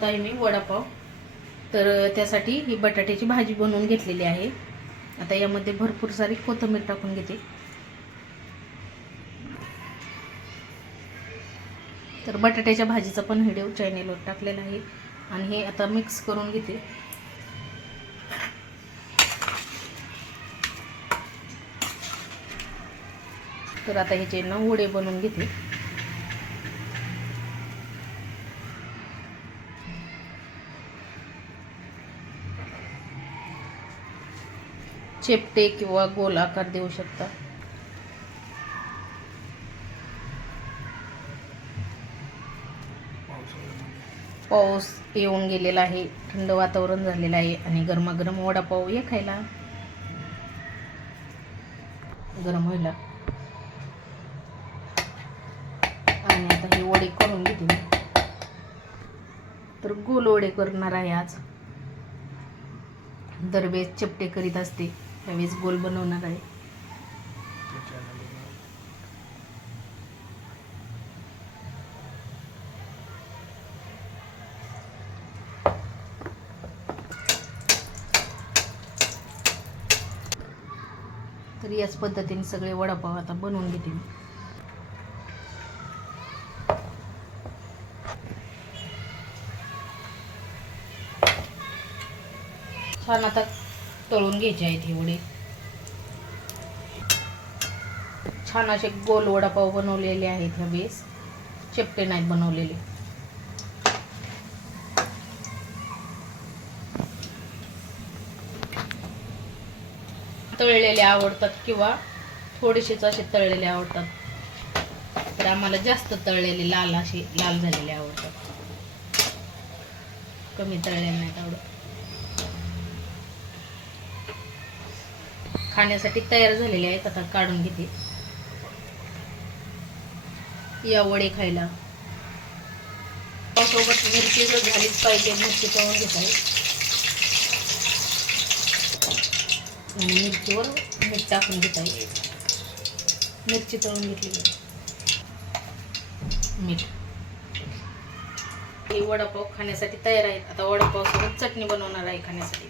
बनवत आहे मी वडापाव। तर त्यासाठी ही बटाट्याची भाजी बनवून घेतलेली आहे। आता यामध्ये भरपूर सारी कोथिंबीर टाकून घेते। तर बटाट्याच्या भाजीचा पण व्हिडिओ चॅनेलवर टाकलेला आहे आणि हे आता मिक्स करून घेते। तर आता ह्याचे ना वडे बनवून घेते। चेपटे किंवा गोल आकार देऊ शकता। पाऊस येऊन गेलेला आहे, थंड वातावरण झालेलं आहे आणि गरमागरम वडापाव ये खायला। गरम व्हायला आणि आता हे वडे करून घेते मी। तर गोल वडे करणार आहे आज। दरवेळेस चपटे करीत असते, त्यावेळेस गोल बनवणार आहे। तर याच पद्धतीने सगळे वडापाव आता बनवून घेते मी। छान आता तळून घ्यायचे आहेत हे वडे। छान असे गोल वडापाव बनवलेले आहेत ह्या वेळेस, चपटे नाहीत बनवलेले। तळलेले आवडतात किंवा थोडेसेच असे तळलेले आवडतात। तर आम्हाला जास्त तळलेले लाल असे लाल झालेले आवडतात, कमी तळलेले नाहीत आवडत। खाण्यासाठी तयार झालेले आहेत, आता काढून घेते। या वडे खायला सोबत मिरची जर झालीच पाहिजे, मिरची तळून घेत आहे आणि मिरचीवर मीठ टाकून घेत आहे। मिरची तळून घेतली, मीठ। हे वडापाव खाण्यासाठी तयार आहेत। आता वडापाव सोबत चटणी बनवणार आहे खाण्यासाठी।